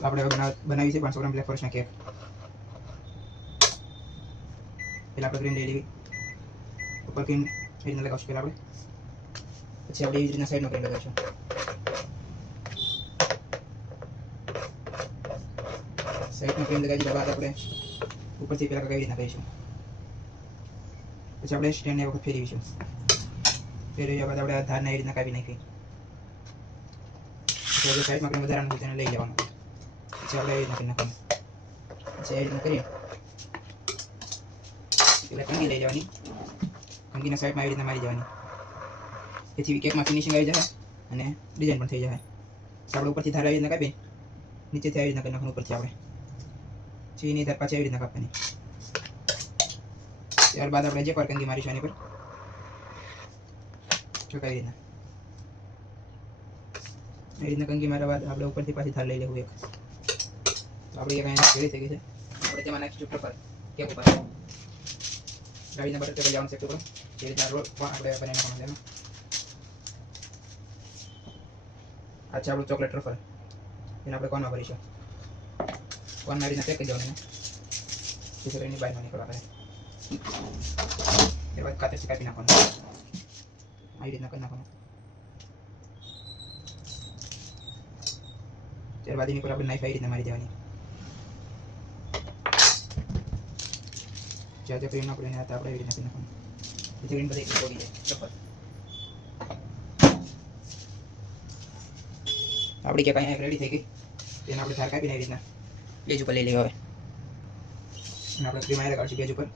તો આપણે હવે બનાવી છે 500 ગ્રામ બ્લેક ફોરેસ્ટના કેક. પહેલાં આપણે ક્રીમ લઈ લેવી, ઉપર ક્રીમ એ રીતના લગાવશું પહેલાં આપણે, પછી આપણે એવી જ રીતના સાઈડમાં ક્રીમ લગાવીશું. સાઈડમાં ક્રીમ લગાવી દીધા બાદ આપણે ઉપરથી પહેલાં કઈ રીતના કરીશું. પછી આપણે સ્ટેન્ડને વખત ફેરવીશું. ફેરવ્યા બાદ આપણે ધારને એ રીતના કાપી નાખી. પછી જે સાઈડમાં ક્રીમ વધારાનું તેને લઈ લેવાનું. પછી આપણે એ રીતના કરી નાખવાનું. પછી એ રીતના કરીએ એટલે કંગી લઈ લેવાની, કંગીના સાઈડમાં આવી રીતના મારી દેવાની. તેથી કેકમાં ફિનિશિંગ આવી જાય અને ડિઝાઇન પણ થઈ જાય. આપણે ઉપરથી ધાર આવી રીતના કાપી, નીચેથી આવી રીતના કરી નાખવાનું. ઉપરથી આપણે ચીની ધાર પાછી આવી રીતના કાપવાની. ત્યારબાદ આપણે જે પર કંગી મારીશું એની પર કઈ રીતના એ રીતના કંગી માર્યા બાદ આપણે ઉપરથી પાછી ધાર લઈ લેવું એક. તો આપણી એક અહીંયા રેડી થઈ ગઈ છે. આપણે તેમાં નાખીશું ટ્રફલ કેક ઉપર. ગાડીના બટર પેપર જવાનું છે ઉપર. એ રીતના રોલ આપણે બનાવી નાખવાનું એમાં. આ છે આપણું ચોકલેટ ટ્રફલ. એને આપણે કોનમાં ભરીશું. કોનમાં આ રીતના પેક કરી દેવાનું. જેથી કરીને બહાર ન નીકળવા કરે. ત્યારબાદ કાતરથી કાપી નાખવાનું. આવી રીતના કરી નાખવાનું. ત્યારબાદ એની પર આપણે નાઈફ આવી રીતના મારી દેવાની. જ્યાં જ્યાં ક્રીમ આપણે હતા આપણે એવી રીતના કરી નાખવાનું. જેથી કરીને બધી ઓગળી જાય ટ્રફલ. આપણી કેક અહીંયા રેડી થઈ ગઈ. તેને આપણે ધાર કાપીને એવી રીતના બેજ ઉપર લઈ લેવી. હવે અને આપણે ક્રીમ અહીંયા લગાડશું બેજ ઉપર.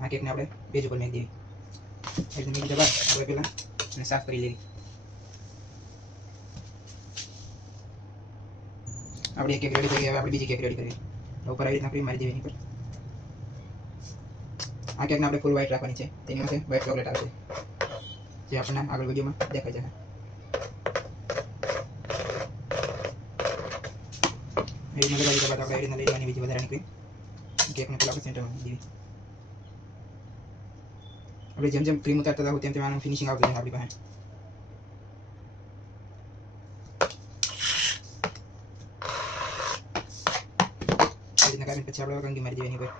આ કેકને આપણે બેજ ઉપર મેકી દેવી. એ રીતે મેકી દબાવ આપણે પહેલાં અને સાફ કરી લેવી. આપણી એક કેક રેડી થઈ ગઈ. હવે આપણે બીજી કેક રેડી કરવી. ઉપર આવી રીતના ક્રીમ મારી દેવી એની પર. આ કેકને આપણે ફૂલ વ્હાઈટ રાખવાની છે. તેની માટે વ્હાઈટ ચોકલેટ આવશે જે આપણને આગળ વિડીયોમાં દેખાઈ જશે. એ રીતના લગાવી દીધા બાદ આપણે એ રીતના લઈ લેવાની બીજી વધારાની ક્રીમ. કેકને પહેલાં આપણે સેન્ટરમાં મૂકી દેવી. આપણે જેમ જેમ ક્રીમ ઉતારતા જાવ તેમ તેમ આનું ફિનિશિંગ આવતું જાય આપણી પાસે. એ રીતના કાપીને પછી આપણે કંગી મારી દેવાની પર.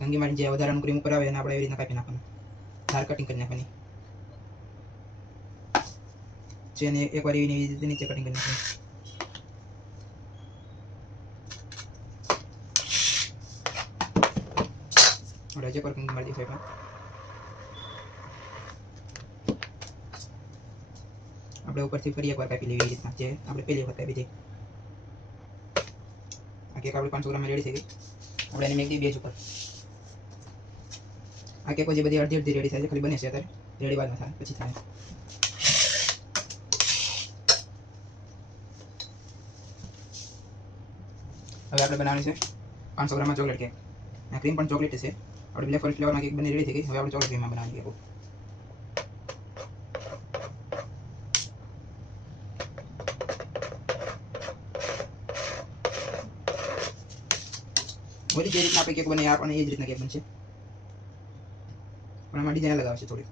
કંગી મારી જે વધારાનું ક્રીમ ઉપર આવે એને આપણે એવી રીતના કાપી નાખવાનું. ધાર કટિંગ કરી નાખવાની. જેને એકવાર એવી રીતે નીચે કટિંગ કરી નાખવાની. આપણે જે પર કંગી મારી દઈએ સાઈડમાં. આપણે ઉપરથી ફરી એકવાર કાપી લેવી એ રીતના જે આપણે પહેલી વખત કાપી હતી. આ કેક આપણી 500 ગ્રામમાં રેડી થઈ ગઈ. આપણે એને મેકી દઈએ બેજ ઉપર. આ કેક પછી બધી અડધી રેડી થાય છે. ખાલી બને છે અત્યારે. રેડી બાદ થાય પછી થાય. હવે આપણે બનાવવાની છે 500 ગ્રામમાં ચોકલેટ કેક. આ ક્રીમ પણ ચોકલેટ છે. આપણે બ્લેક ફોરેસ્ટ ફ્લેવરમાં કેક બની રેડી થઈ ગઈ. હવે આપણે ચોકલેટ ક્રીમમાં બનાવવાની કેક. બધી જે રીતના આપણે કેક બને આપણને એ જ રીતના કેક બનશે. પણ આમાં ડિઝાઇન લગાવશે થોડી.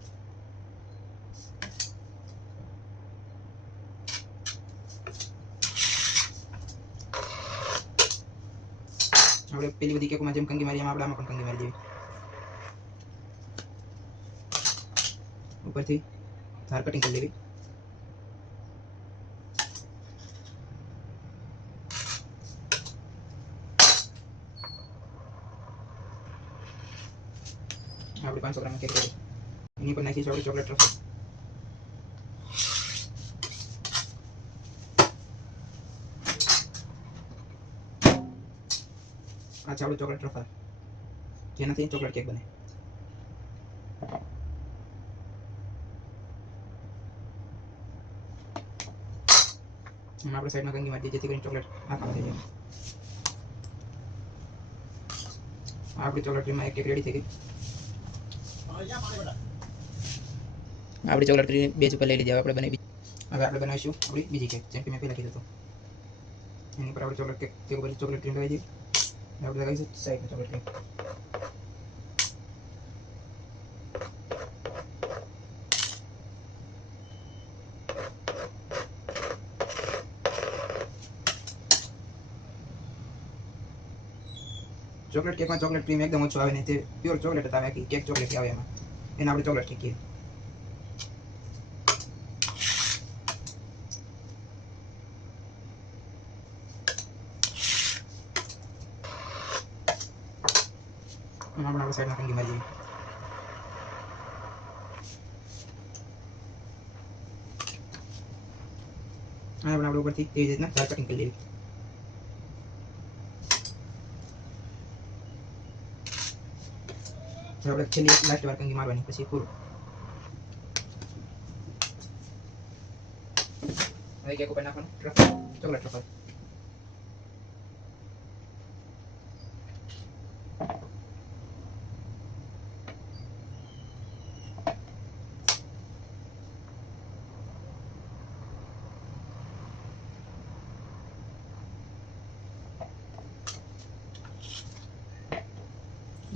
આપણે પેલી બધી કેકોમાં જેમ કંગી મારી એમ આપણે આમાં પણ કંગી મારી દેવી. ઉપરથી ધાર કટિંગ કરી લેવી. આપણે 500 ગ્રામ કેક રેડી. એની પર નાખીશું આપણે ચોકલેટ ટ્રફલ. આ છે આપણું ચોકલેટ ટ્રફલ જેનાથી ચોકલેટ કેક બને. અને આપણે સાઈડમાં કંગી મારી દઈએ જેથી કરીને ચોકલેટ આખામાં થઈ જાય. આપણી ચોકલેટ ક્રીમમાં એક કેક રેડી થઈ ગઈ. આપણી ચોકલેટ ક્રીમ બેજ ઉપર લઈ લીધી. હવે આપણે બનાવીશું આપણી બીજી કેક જેમ કે મેં પહેલાં કીધું હતું. એની પર આપણે ચોકલેટ કેક ઉપર ચોકલેટ ક્રીમ લગાવી દઈએ. આપણે લગાવીશું સાઈડમાં ચોકલેટ ક્રીમ. ચોકલેટ કેકમાં ચોકલેટ ક્રીમ એકદમ ઓછો આવે ને તે પ્યોર ચોકલેટ જ આવે, કેક ચોકલેટ આવે એમાં, એને આપણે ચોકલેટ કેક કહીએ. આપણે સાઈડમાં કંગી મારી દઈએ. અને આપણે ઉપરથી તેવી રીતના 4 કટિંગ કરી લેવી. આપણે છેલ્લી લાસ્ટ વાર કંગી મારવાની, પછી પૂરું. હવે કેક ઉપર નાખવાનું ટ્રફલ, ચોકલેટ ટ્રફલ.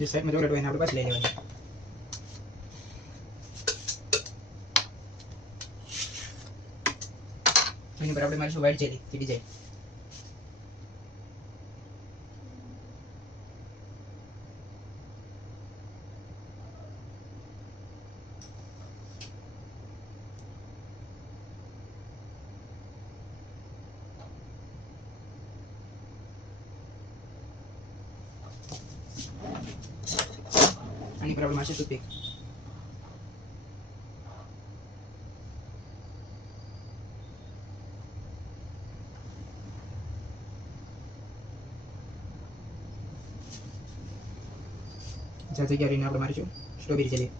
જે સાઈડમાં ચોકલેટ હોય એને આપણે પાછી લઈ લેવાની. એની પર આપણે મારીશું વ્હાઈટ જેલી થી ડિઝાઇન. આની પર આપણે મારીશું ટૂથપીક. જ્યાં જગ્યા રહીને આપણે મારીશું સ્ટ્રોબેરી જેલી.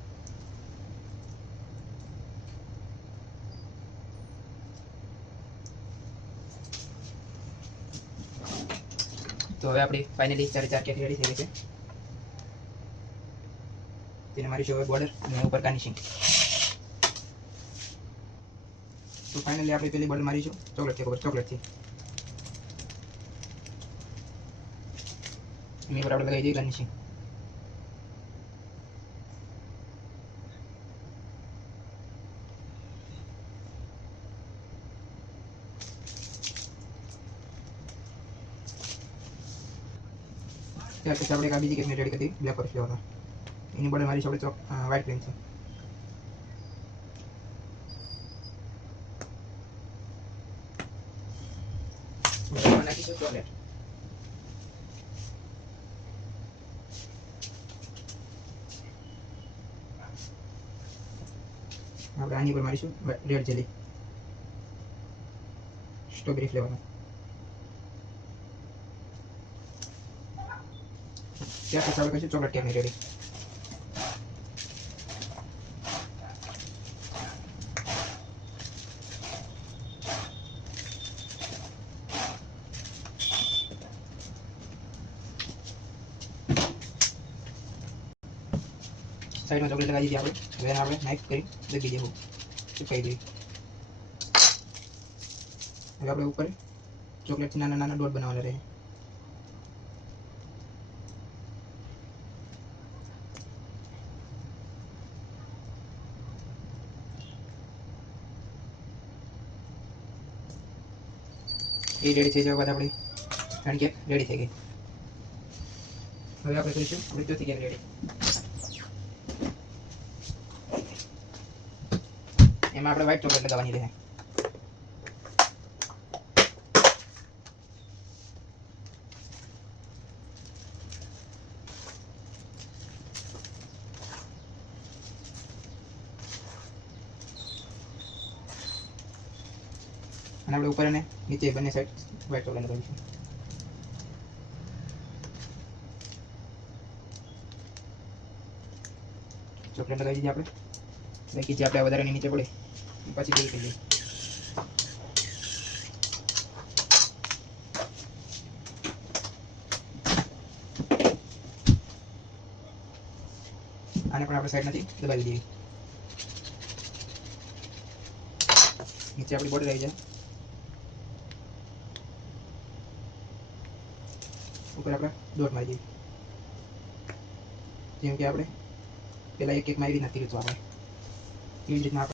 તો હવે આપણી ફાઇનલી 4 કેક રેડી થઈ ગઈ છે. તેને મારીશું હવે બોર્ડર અને ઉપર ગાર્નિશિંગ. તો ફાઇનલી આપણે પેલી બોર્ડર મારીશું ચોકલેટ કેક ઉપર ચોકલેટથી. એની પર આપણે લગાવી દઈએ ગાર્નિશિંગ. ત્યાર પછી આપણે આ બીજી કેકને રેડી કરી બ્લેક ફોરેસ્ટ ફ્લેવરમાં. એની બોર્ડર મારી આપણે વ્હાઈટ ક્રીમ છે. નાખીશું ચોકલેટ. આપણે આની પર મારીશું રેડ જેલી સ્ટ્રોબેરી ફ્લેવરમાં. ત્યાર પછી આપણે કરીશું ચોકલેટ કેકની રેડી. સાઈડમાં ચોકલેટ લગાવી દીધી આપણે. હવે એને આપણે નાઇફ કરી દબી દેવું, ચૂકાઈ દઈએ. હવે આપણે ઉપર ચોકલેટથી નાના નાના ડોટ બનાવવાના રહે. એ રેડી થઈ જવા બાદ આપણી 3 કેક રેડી થઈ ગઈ. હવે આપણે કરીશું આપણી ચોથી કેક રેડી. એમાં આપણે વ્હાઈટ ચોકલેટ લગાવવાની રહે. અને આપણે ઉપર અને નીચે બંને સાઈડ વ્હાઈટ ચોકલેટ લગાવીશું. ચોકલેટ લગાવી દીધી આપણે. બાકી જે આપણે વધારાની નીચે પડે પછી બેક કરી દઈએ. આને પણ આપણે સાઈડમાંથી દબાવી દઈએ. નીચે આપણી બોર્ડર આવી જાય. ઉપર આપણે ડોટ મારી દઈએ. જેમ કે આપણે પેલા એક કેકમાં એવી રીતના તીર આપણે એવી રીતના આપણે